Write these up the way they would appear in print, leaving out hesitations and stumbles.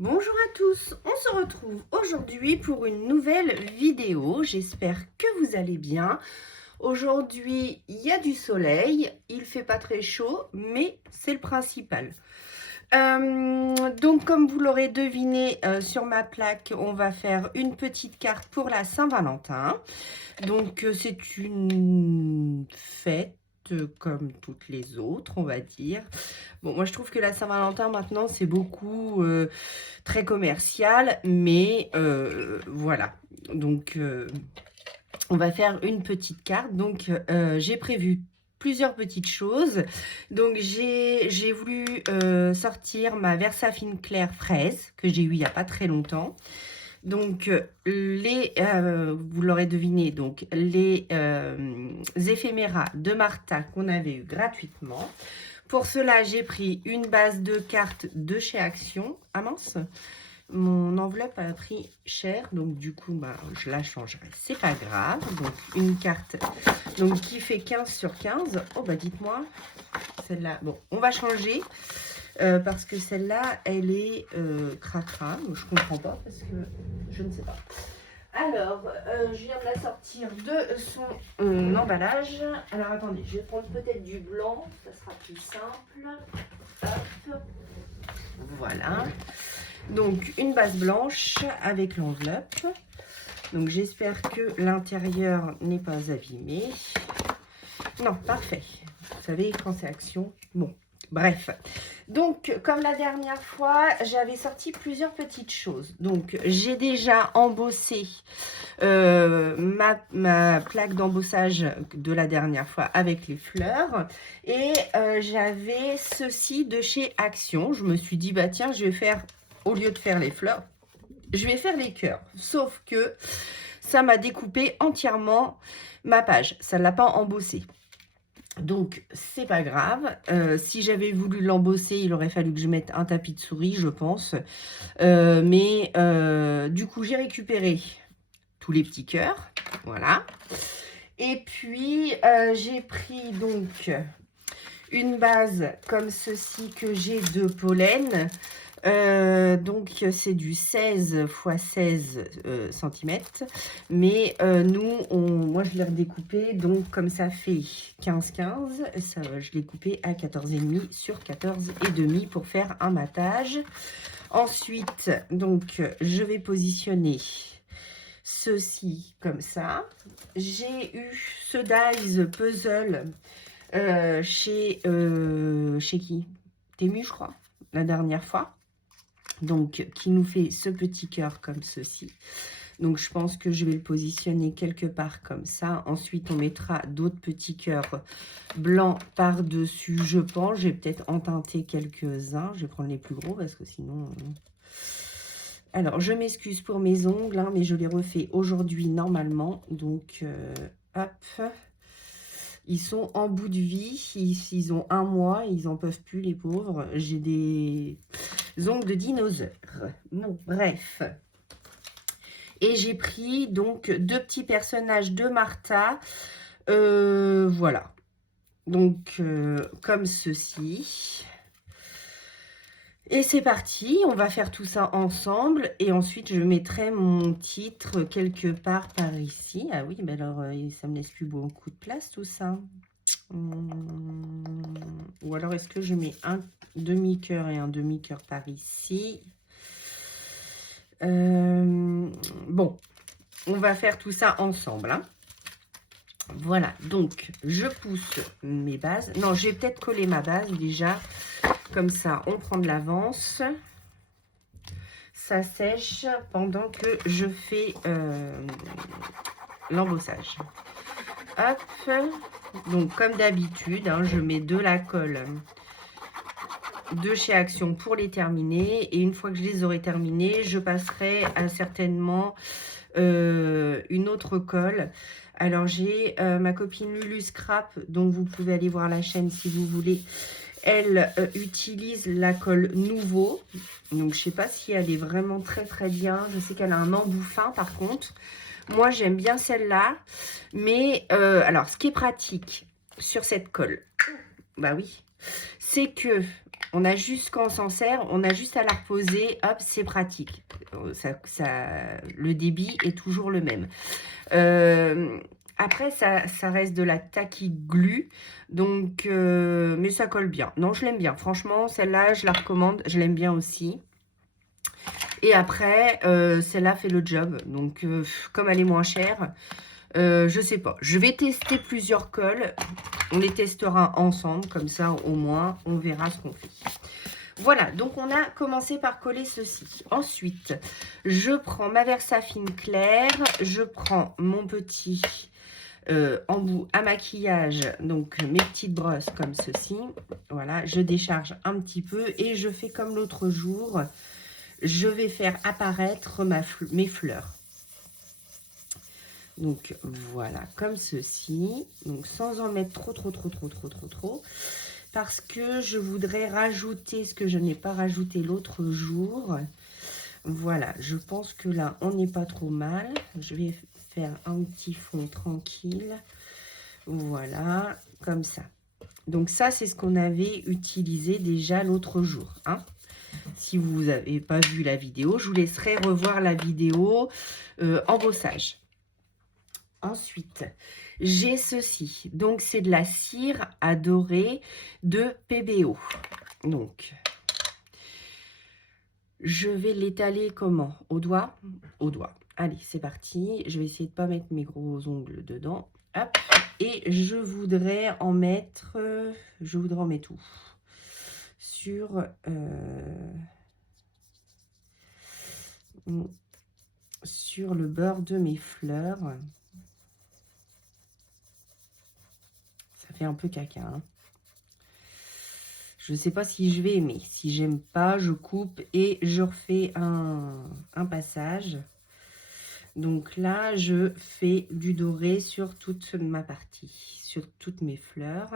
Bonjour à tous, on se retrouve aujourd'hui pour une nouvelle vidéo. J'espère que vous allez bien. Aujourd'hui, il y a du soleil, il fait pas très chaud, mais c'est le principal. Donc, comme vous l'aurez deviné sur ma plaque, on va faire une petite carte pour la Saint-Valentin. Donc, c'est une fête comme toutes les autres, on va dire. Bon, moi, je trouve que la Saint-Valentin, maintenant, c'est beaucoup très commercial, mais voilà. Donc, on va faire une petite carte. Donc, j'ai prévu plusieurs petites choses. Donc, j'ai voulu sortir ma Versafine Clair Fraise, que j'ai eu il n'y a pas très longtemps. Donc, vous l'aurez deviné, donc les éphéméras de Martha qu'on avait eu gratuitement. Pour cela, j'ai pris une base de cartes de chez Action. Ah mince, mon enveloppe a pris cher, donc du coup, bah, je la changerai. C'est pas grave. Donc, une carte donc, qui fait 15 sur 15. Oh, bah dites-moi, celle-là, bon, on va changer. Parce que celle-là, elle est cracra. Je comprends pas parce que je ne sais pas. Alors, je viens de la sortir de son emballage. Alors, attendez, je vais prendre peut-être du blanc. Ça sera plus simple. Hop. Voilà. Donc, une base blanche avec l'enveloppe. Donc, j'espère que l'intérieur n'est pas abîmé. Non, parfait. Vous savez, quand c'est Action, bon. Bref, donc comme la dernière fois, j'avais sorti plusieurs petites choses. Donc j'ai déjà embossé ma plaque d'embossage de la dernière fois avec les fleurs. Et j'avais ceci de chez Action. Je me suis dit, bah tiens, je vais faire, au lieu de faire les fleurs, je vais faire les cœurs. Sauf que ça m'a découpé entièrement ma page. Ça ne l'a pas embossé. Donc, c'est pas grave. Si j'avais voulu l'embosser, il aurait fallu que je mette un tapis de souris, je pense. Mais du coup, j'ai récupéré tous les petits cœurs. Voilà. Et puis, j'ai pris donc une base comme ceci que j'ai de pollen. Donc c'est du 16 x 16 cm, mais moi je l'ai redécoupé, donc comme ça fait 15-15, je l'ai coupé à 14,5 sur 14,5 pour faire un matage. Ensuite, donc je vais positionner ceci comme ça. J'ai eu ce Dies Puzzle chez qui? Temu, je crois, la dernière fois. Donc, qui nous fait ce petit cœur comme ceci. Donc, je pense que je vais le positionner quelque part comme ça. Ensuite, on mettra d'autres petits cœurs blancs par-dessus, je pense. Je vais peut-être en teinter quelques-uns. Je vais prendre les plus gros parce que sinon... Alors, je m'excuse pour mes ongles, hein, mais je les refais aujourd'hui normalement. Donc, hop. Ils sont en bout de vie. Ils ont 1 mois. Ils n'en peuvent plus, les pauvres. J'ai des ongles de dinosaure. Bon, bref. Et j'ai pris donc 2 petits personnages de Martha. Voilà. Donc, comme ceci. Et c'est parti, on va faire tout ça ensemble. Et ensuite, je mettrai mon titre quelque part par ici. Ah oui, mais alors, ça me laisse plus beaucoup de place, tout ça. Ou alors, est-ce que je mets un demi-cœur et un demi-cœur par ici? Bon, on va faire tout ça ensemble, hein. Voilà, donc je pousse mes bases. Non, je vais peut-être coller ma base déjà. Comme ça, on prend de l'avance. Ça sèche pendant que je fais l'embossage. Hop. Donc, comme d'habitude, hein, je mets de la colle de chez Action pour les terminer. Et une fois que je les aurai terminés, je passerai à certainement une autre colle. Alors, j'ai ma copine Lulu Scrap, dont vous pouvez aller voir la chaîne si vous voulez. Elle utilise la colle Nouveau. Donc, je ne sais pas si elle est vraiment très, très bien. Je sais qu'elle a un embout fin, par contre. Moi, j'aime bien celle-là. Mais, alors, ce qui est pratique sur cette colle, bah oui, c'est que On a juste, quand on s'en sert, on a juste à la reposer. Hop, c'est pratique. Le débit est toujours le même. Après, ça reste de la tacky glue. Donc, mais ça colle bien. Non, je l'aime bien. Franchement, celle-là, je la recommande. Je l'aime bien aussi. Et après, celle-là fait le job. Donc, comme elle est moins chère, je sais pas. Je vais tester plusieurs cols. On les testera ensemble. Comme ça, au moins, on verra ce qu'on fait. Voilà, donc on a commencé par coller ceci. Ensuite, je prends ma Versafine claire. Je prends mon petit embout à maquillage. Donc, mes petites brosses comme ceci. Voilà, je décharge un petit peu. Et je fais comme l'autre jour. Je vais faire apparaître mes fleurs. Donc, voilà, comme ceci. Donc, sans en mettre trop. Parce que je voudrais rajouter ce que je n'ai pas rajouté l'autre jour. Voilà, je pense que là, on n'est pas trop mal. Je vais faire un petit fond tranquille. Voilà, comme ça. Donc, ça, c'est ce qu'on avait utilisé déjà l'autre jour, hein. Si vous n'avez pas vu la vidéo, je vous laisserai revoir la vidéo embossage. Ensuite, j'ai ceci. Donc, c'est de la cire à dorer de PBO. Donc, je vais l'étaler comment? Au doigt? Au doigt. Allez, c'est parti. Je vais essayer de ne pas mettre mes gros ongles dedans. Hop. Et je voudrais en mettre... où? Sur le bord de mes fleurs. Ça fait un peu caca, hein. Je ne sais pas si je vais aimer. Si j'aime pas, je coupe et je refais un passage. Donc là, je fais du doré sur toute ma partie, sur toutes mes fleurs.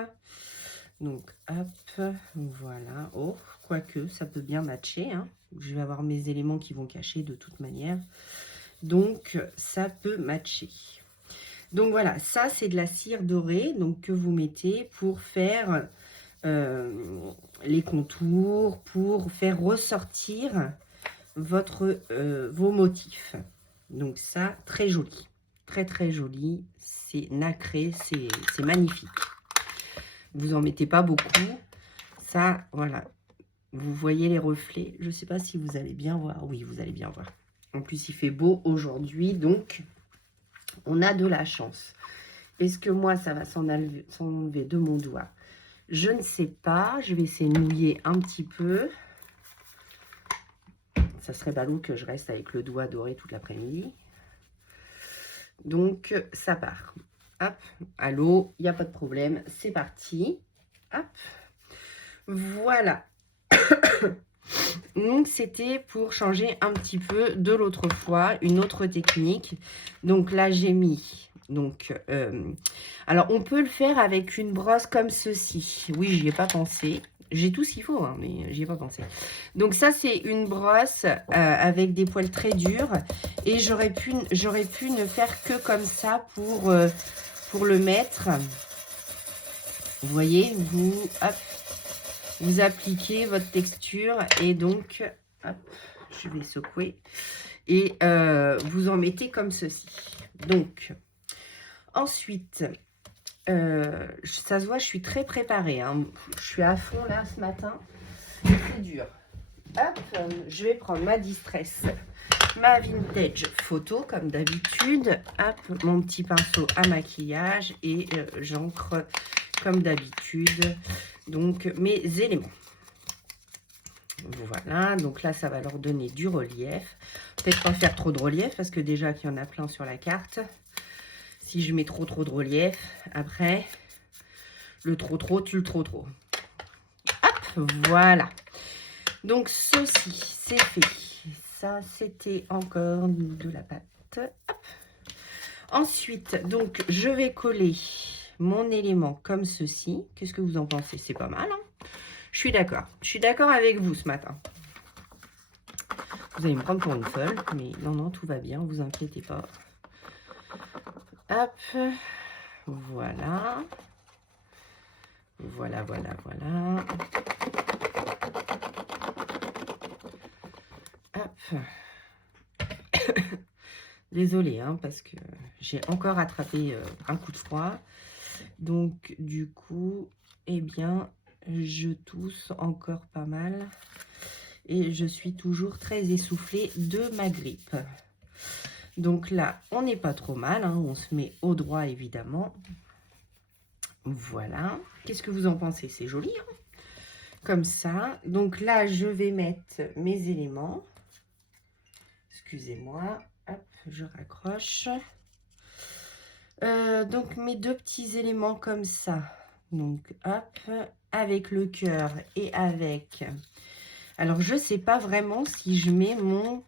Donc, hop, voilà. Oh, quoique, ça peut bien matcher, hein. Je vais avoir mes éléments qui vont cacher de toute manière. Donc, ça peut matcher. Donc, voilà, ça, c'est de la cire dorée donc, que vous mettez pour faire les contours, pour faire ressortir vos motifs. Donc, ça, très joli. Très joli. C'est nacré, c'est magnifique. Vous en mettez pas beaucoup. Ça, voilà. Vous voyez les reflets. Je ne sais pas si vous allez bien voir. Oui, vous allez bien voir. En plus, il fait beau aujourd'hui, donc on a de la chance. Est-ce que moi, ça va s'enlever de mon doigt? Je ne sais pas. Je vais essayer de mouiller un petit peu. Ça serait ballot que je reste avec le doigt doré toute l'après-midi. Donc, ça part. Hop, à l'eau, il n'y a pas de problème. C'est parti. Hop. Voilà. Donc, c'était pour changer un petit peu de l'autre fois, une autre technique. Donc, là, j'ai mis... Donc, alors, on peut le faire avec une brosse comme ceci. Oui, j'y ai pas pensé. J'ai tout ce qu'il faut, hein, mais j'y ai pas pensé. Donc, ça, c'est une brosse avec des poils très durs. Et j'aurais pu ne faire que comme ça pour le mettre. Vous voyez, hop, vous appliquez votre texture et donc, hop, je vais secouer. Et vous en mettez comme ceci. Donc, ensuite, ça se voit, je suis très préparée, hein. Je suis à fond là ce matin. C'est dur. Hop, je vais prendre ma Distress, ma Vintage Photo comme d'habitude. Hop, mon petit pinceau à maquillage et j'encre comme d'habitude. Donc, mes éléments. Voilà, donc là, ça va leur donner du relief. Peut-être pas faire trop de relief parce que déjà qu'il y en a plein sur la carte. Si je mets trop de relief, après, le trop tue le trop. Hop, voilà. Donc, ceci, c'est fait. Ça, c'était encore de la pâte. Hop. Ensuite, donc, je vais coller mon élément comme ceci. Qu'est-ce que vous en pensez? C'est pas mal, hein? Je suis d'accord. Je suis d'accord avec vous ce matin. Vous allez me prendre pour une folle, mais non, tout va bien, vous inquiétez pas. Hop, voilà. Voilà. Désolée, hein, parce que j'ai encore attrapé un coup de froid. Donc, du coup, eh bien, je tousse encore pas mal. Et je suis toujours très essoufflée de ma grippe. Donc là, on n'est pas trop mal. Hein, on se met au droit, évidemment. Voilà. Qu'est-ce que vous en pensez? C'est joli, hein, comme ça. Donc là, je vais mettre mes éléments. Excusez-moi. Hop, je raccroche. Donc mes deux petits éléments comme ça. Donc hop, avec le cœur et avec... Alors je sais pas vraiment si je mets mon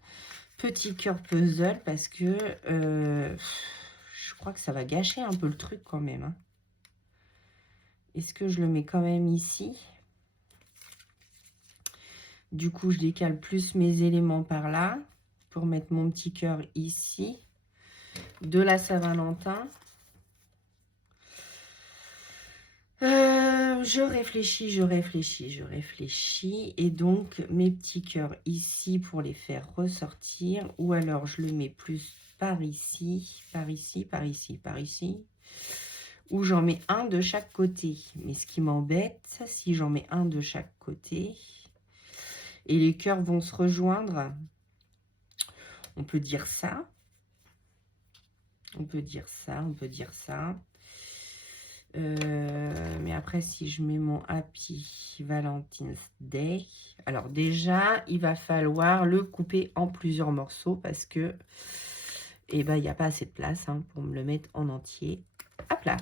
petit cœur puzzle parce que je crois que ça va gâcher un peu le truc quand même. Hein. Est-ce que je le mets quand même ici? Du coup, je décale plus mes éléments par là pour mettre mon petit cœur ici. De la Saint-Valentin. Je réfléchis. Et donc, mes petits cœurs ici pour les faire ressortir. Ou alors, je le mets plus par ici, par ici. Ou j'en mets un de chaque côté. Mais ce qui m'embête, si j'en mets un de chaque côté, et les cœurs vont se rejoindre, on peut dire ça. Mais après, si je mets mon Happy Valentine's Day, alors déjà, il va falloir le couper en plusieurs morceaux parce que, eh ben, il n'y a pas assez de place hein, pour me le mettre en entier. Hop là.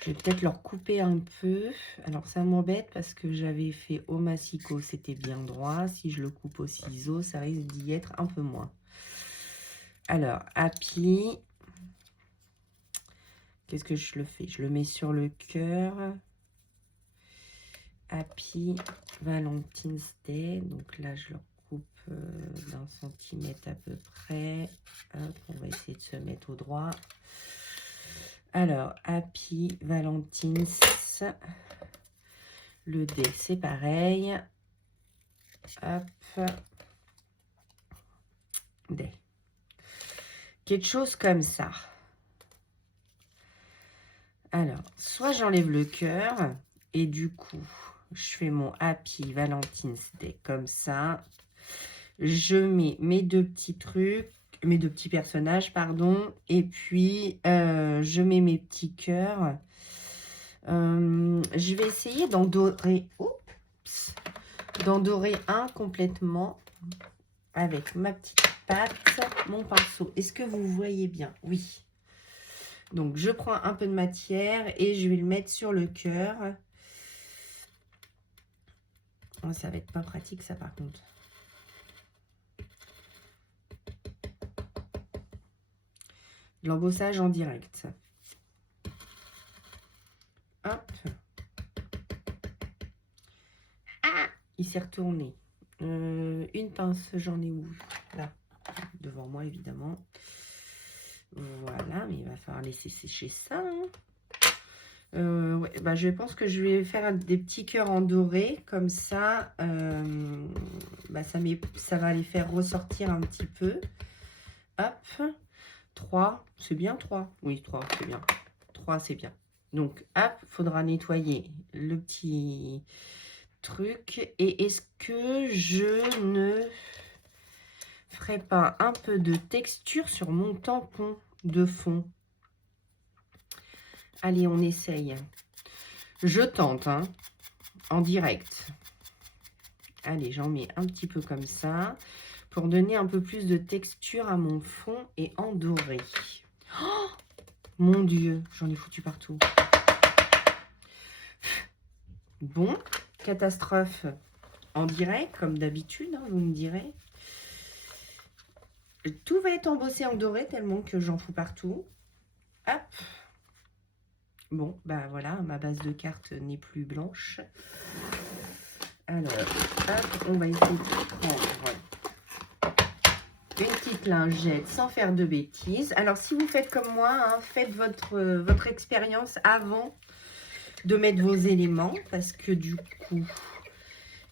Je vais peut-être leur couper un peu. Alors, ça m'embête parce que j'avais fait au massicot, c'était bien droit. Si je le coupe au ciseau, ça risque d'y être un peu moins. Alors, Happy... Qu'est-ce que je le fais? Je le mets sur le cœur. Happy Valentine's Day. Donc là, je le coupe d'un centimètre à peu près. Hop, on va essayer de se mettre au droit. Alors, Happy Valentine's. Le D, c'est pareil. Hop. D. Quelque chose comme ça. Alors, soit j'enlève le cœur et du coup, je fais mon Happy Valentine's Day comme ça. Je mets mes deux petits trucs, mes deux petits personnages, pardon. Et puis, je mets mes petits cœurs. Je vais essayer d'en dorer, un complètement avec ma petite patte, mon pinceau. Est-ce que vous voyez bien? Oui. Donc, je prends un peu de matière et je vais le mettre sur le cœur. Oh, ça va être pas pratique, ça, par contre. L'embossage en direct. Hop. Ah, il s'est retourné. Une pince, j'en ai où? Là, devant moi, évidemment. Voilà, mais il va falloir laisser sécher ça. Hein. Ouais, bah, je pense que je vais faire des petits cœurs en doré, comme ça, bah, ça va les faire ressortir un petit peu. Hop, 3, c'est bien 3. Oui, 3, c'est bien. 3, c'est bien. Donc, hop, il faudra nettoyer le petit truc. Et est-ce que je ne ferai pas un peu de texture sur mon tampon de fond? Allez, on essaye. Je tente, hein, en direct. Allez, j'en mets un petit peu comme ça pour donner un peu plus de texture à mon fond et en doré. Oh, mon Dieu, j'en ai foutu partout. Bon, catastrophe en direct, comme d'habitude, hein, vous me direz. Tout va être embossé en doré tellement que j'en fous partout. Hop. Bon, bah voilà, ma base de cartes n'est plus blanche. Alors, hop, on va essayer de prendre une petite lingette sans faire de bêtises. Alors, si vous faites comme moi, hein, faites votre expérience avant de mettre vos éléments. Parce que du coup,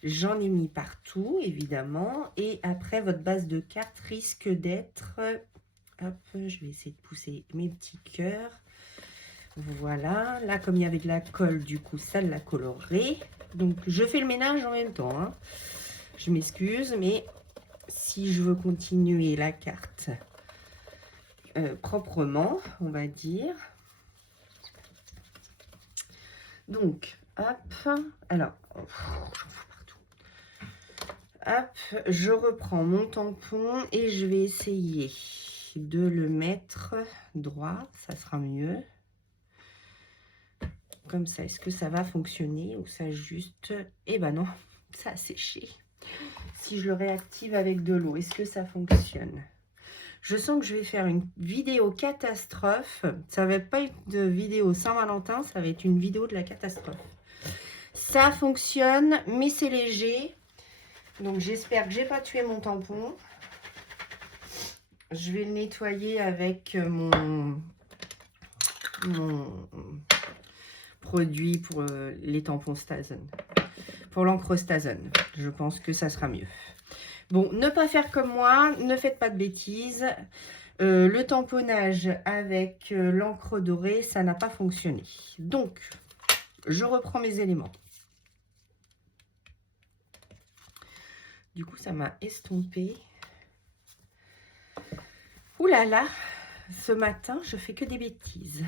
J'en ai mis partout, évidemment. Et après, votre base de cartes risque d'être... Hop, je vais essayer de pousser mes petits cœurs. Voilà. Là, comme il y avait de la colle, du coup, ça l'a coloré. Donc, je fais le ménage en même temps. Hein. Je m'excuse, mais si je veux continuer la carte proprement, on va dire. Donc, hop. Alors, j'en fous partout. Hop, je reprends mon tampon et je vais essayer de le mettre droit. Ça sera mieux. Comme ça, est-ce que ça va fonctionner ou ça juste... Eh ben non, ça a séché. Si je le réactive avec de l'eau, est-ce que ça fonctionne? Je sens que je vais faire une vidéo catastrophe. Ça va pas être de vidéo Saint-Valentin, ça va être une vidéo de la catastrophe. Ça fonctionne, mais c'est léger. Donc j'espère que j'ai pas tué mon tampon. Je vais le nettoyer avec mon produit pour les tampons Stazen. Pour l'encre Stazen. Je pense que ça sera mieux. Bon, ne pas faire comme moi, ne faites pas de bêtises. Le tamponnage avec l'encre dorée, ça n'a pas fonctionné. Donc, je reprends mes éléments. Du coup, ça m'a estompé. Ouh là là, ce matin, je fais que des bêtises.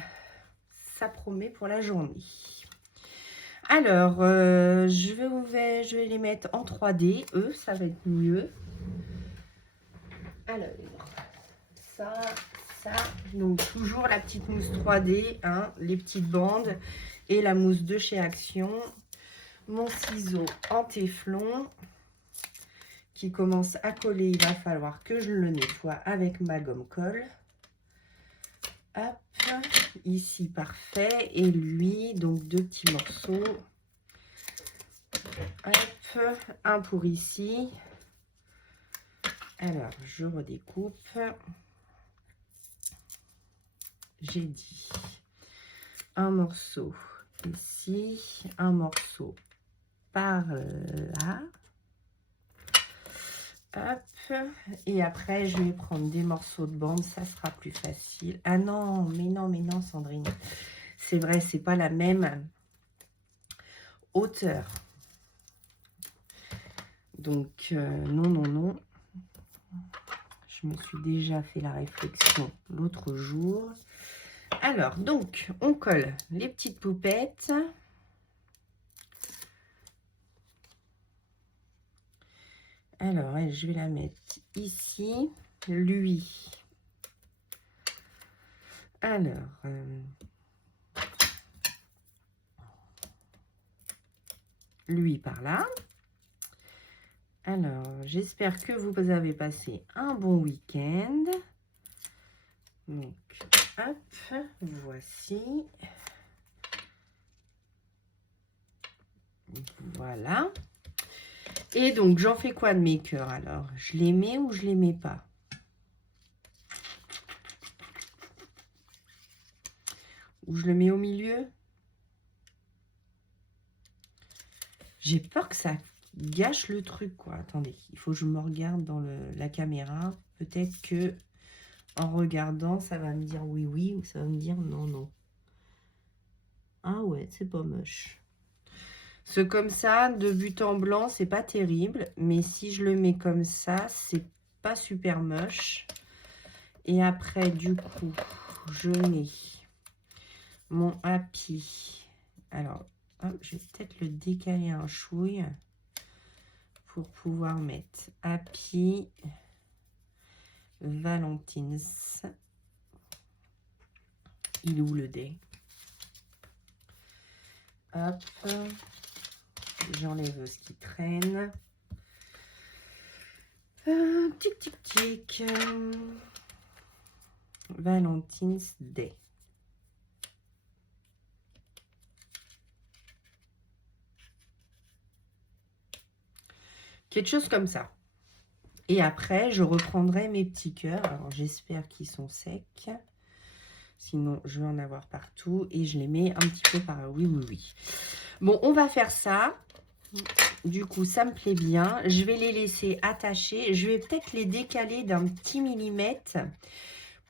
Ça promet pour la journée. Alors, je vais les mettre en 3D. Eux, ça va être mieux. Alors, ça. Donc, toujours la petite mousse 3D, hein, les petites bandes et la mousse de chez Action. Mon ciseau en téflon qui commence à coller. Il va falloir que je le nettoie avec ma gomme colle. Hop, ici, parfait. Et lui, donc, 2 petits morceaux. Hop, un pour ici. Alors, je redécoupe. J'ai dit un morceau ici, un morceau par là. Hop, et après je vais prendre des morceaux de bande, ça sera plus facile. Ah non, mais non, Sandrine. C'est vrai, c'est pas la même hauteur. Donc, non. Je me suis déjà fait la réflexion l'autre jour. Alors, donc, on colle les petites poupettes. Alors, elle, je vais la mettre ici. Lui. Alors, lui par là. Alors, j'espère que vous avez passé un bon week-end. Donc, hop, voici. Voilà. Et donc, j'en fais quoi de mes cœurs alors? Je les mets ou je les mets pas? Ou je le mets au milieu? J'ai peur que ça gâche le truc, quoi. Attendez, il faut que je me regarde dans la caméra. Peut-être que en regardant, ça va me dire oui, ou ça va me dire non. Ah ouais, c'est pas moche. Ce comme ça, de but en blanc, c'est pas terrible. Mais si je le mets comme ça, c'est pas super moche. Et après, du coup, je mets mon happy. Alors, hop, je vais peut-être le décaler un chouille pour pouvoir mettre Happy Valentine's. Il est où le dé? Hop, j'enlève ce qui traîne. Tic. Valentine's Day. Quelque chose comme ça. Et après, je reprendrai mes petits cœurs. Alors, j'espère qu'ils sont secs. Sinon, je vais en avoir partout. Et je les mets un petit peu par là. Oui. Bon, on va faire ça. du coup, ça me plaît bien. Je vais les laisser attachés. Je vais peut-être les décaler d'un petit millimètre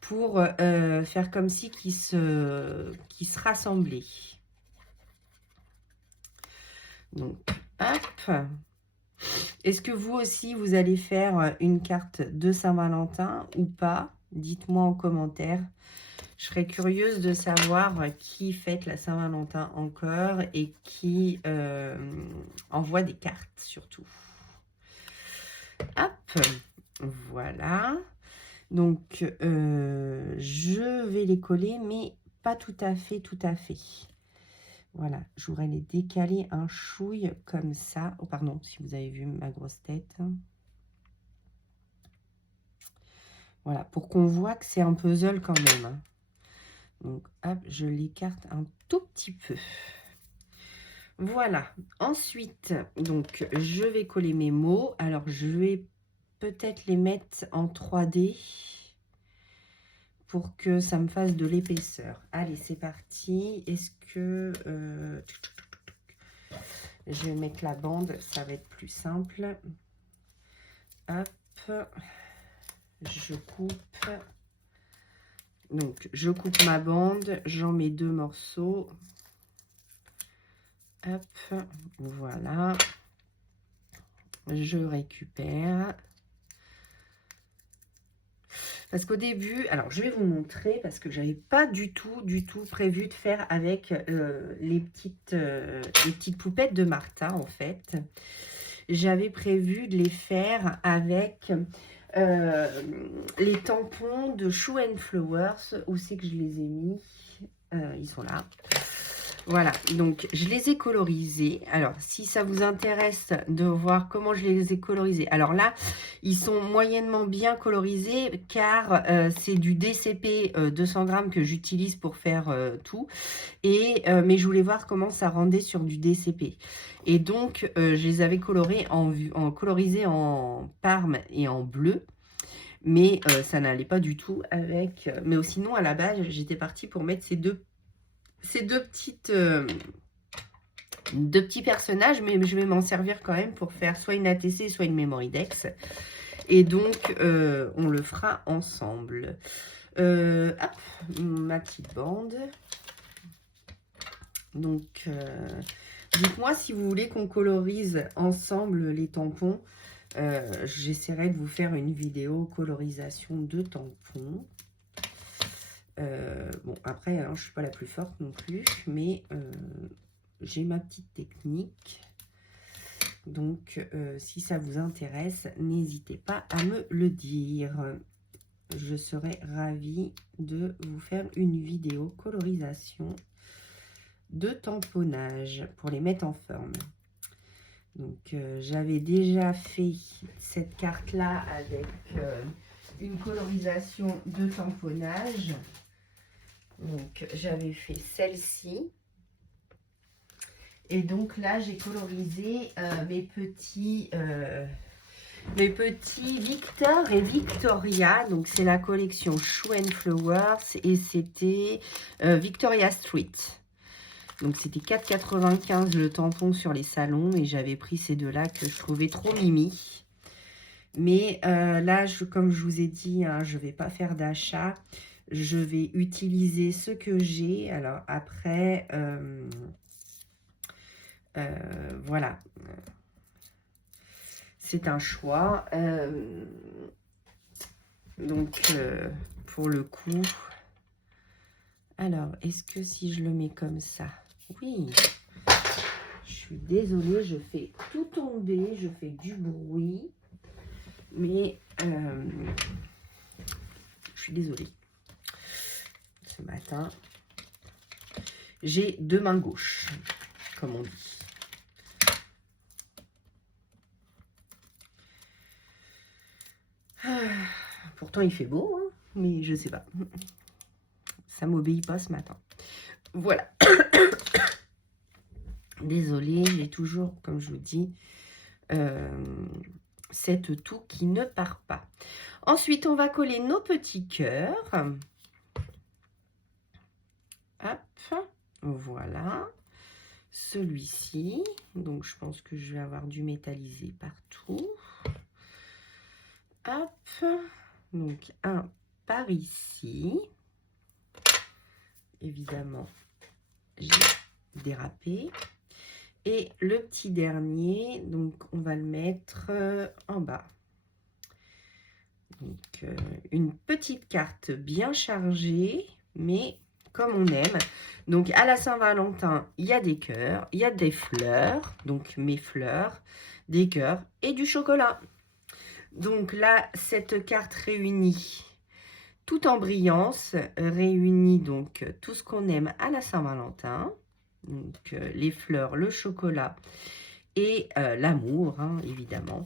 pour faire comme si qui se rassemblaient. Donc, hop. Est-ce que vous aussi, vous allez faire une carte de Saint-Valentin ou pas? Dites-moi en commentaire. Je serais curieuse de savoir qui fête la Saint-Valentin encore et qui envoie des cartes surtout. Hop, voilà. Donc, je vais les coller, mais pas tout à fait, tout à fait. Voilà, je voudrais les décaler un chouille comme ça. Oh, pardon, si vous avez vu ma grosse tête. Voilà, pour qu'on voit que c'est un puzzle quand même. Donc, hop, je l'écarte un tout petit peu. Voilà. Ensuite, donc, je vais coller mes mots. Alors, je vais peut-être les mettre en 3D pour que ça me fasse de l'épaisseur. Allez, c'est parti. Est-ce que... je vais mettre la bande, ça va être plus simple. Hop. Je coupe. Donc, je coupe ma bande. J'en mets 2 morceaux. Hop. Voilà. Je récupère. Parce qu'au début, alors je vais vous montrer parce que j'avais pas du tout prévu de faire avec les petites poupettes de Martha en fait. J'avais prévu de les faire avec les tampons de Shoe and Flowers. Où c'est que je les ai mis? Ils sont là. Voilà, donc je les ai colorisés. Alors, si ça vous intéresse de voir comment je les ai colorisés. Alors là, ils sont moyennement bien colorisés car c'est du DCP 200 grammes que j'utilise pour faire tout. Mais je voulais voir comment ça rendait sur du DCP. Et donc, je les avais colorisés en parme et en bleu. Mais ça n'allait pas du tout avec... mais sinon, à la base, j'étais partie pour mettre ces deux petits personnages, mais je vais m'en servir quand même pour faire soit une ATC, soit une Memory Dex. Et donc, on le fera ensemble. Hop, ma petite bande. Donc, dites-moi si vous voulez qu'on colorise ensemble les tampons. J'essaierai de vous faire une vidéo colorisation de tampons. Bon, après, hein, je ne suis pas la plus forte non plus, mais j'ai ma petite technique. Donc, si ça vous intéresse, n'hésitez pas à me le dire. Je serai ravie de vous faire une vidéo colorisation de tamponnage pour les mettre en forme. Donc, j'avais déjà fait cette carte-là avec une colorisation de tamponnage. Donc, j'avais fait celle-ci. Et donc là, j'ai colorisé mes petits Victor et Victoria. Donc, c'est la collection Shoe and Flowers et c'était Victoria Street. Donc, c'était 4,95 le tampon sur les salons et j'avais pris ces deux-là que je trouvais trop mimi. Mais là, comme je vous ai dit, hein, je ne vais pas faire d'achat. Je vais utiliser ce que j'ai. Alors, après... voilà, c'est un choix. Donc, pour le coup, alors, est-ce que si je le mets comme ça? Oui, je suis désolée, je fais tout tomber, je fais du bruit, mais je suis désolée. Ce matin, j'ai 2 mains gauches, comme on dit. Pourtant, il fait beau, hein, mais je sais pas. Ça m'obéit pas ce matin. Voilà. Désolée, j'ai toujours, comme je vous dis, cette toux qui ne part pas. Ensuite, on va coller nos petits cœurs. Hop, voilà. celui-ci. Donc, je pense que je vais avoir du métallisé partout. Hop. Donc, un par ici. Évidemment, j'ai dérapé. Et le petit dernier, donc, on va le mettre en bas. Donc, une petite carte bien chargée, mais comme on aime. Donc, à la Saint-Valentin, il y a des cœurs, il y a des fleurs, donc mes fleurs, des cœurs et du chocolat. Donc là, cette carte réunit tout en brillance, réunit donc tout ce qu'on aime à la Saint-Valentin. Donc, les fleurs, le chocolat et l'amour, hein, évidemment.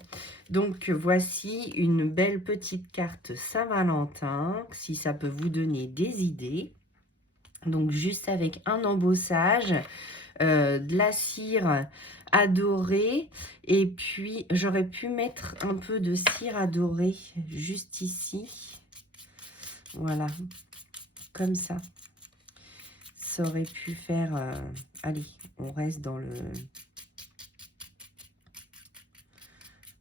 Donc, voici une belle petite carte Saint-Valentin, si ça peut vous donner des idées. Donc, juste avec un embossage, de la cire adorée. Et puis, j'aurais pu mettre un peu de cire adorée juste ici. Voilà, comme ça. Ça aurait pu faire... allez, on reste dans le...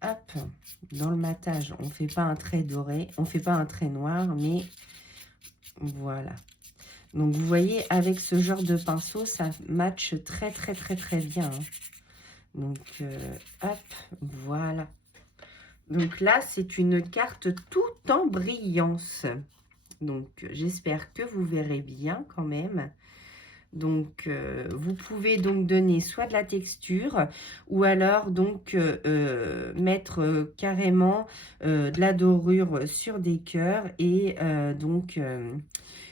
Hop, dans le matage, on ne fait pas un trait doré, on ne fait pas un trait noir, mais voilà. Donc, vous voyez, avec ce genre de pinceau, ça matche très, très, très, très bien. Hein. Donc, hop, voilà. Donc là, c'est une carte tout en brillance. Donc, j'espère que vous verrez bien quand même. Donc, vous pouvez donc donner soit de la texture ou alors donc mettre carrément de la dorure sur des cœurs et donc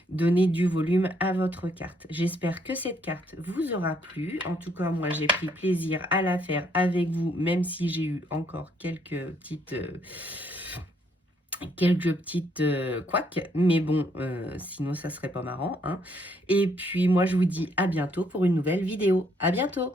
donner du volume à votre carte. J'espère que cette carte vous aura plu. En tout cas, moi, j'ai pris plaisir à la faire avec vous, même si j'ai eu encore quelques petites couacs, mais bon, sinon ça serait pas marrant, hein. Et puis moi je vous dis à bientôt pour une nouvelle vidéo. À bientôt.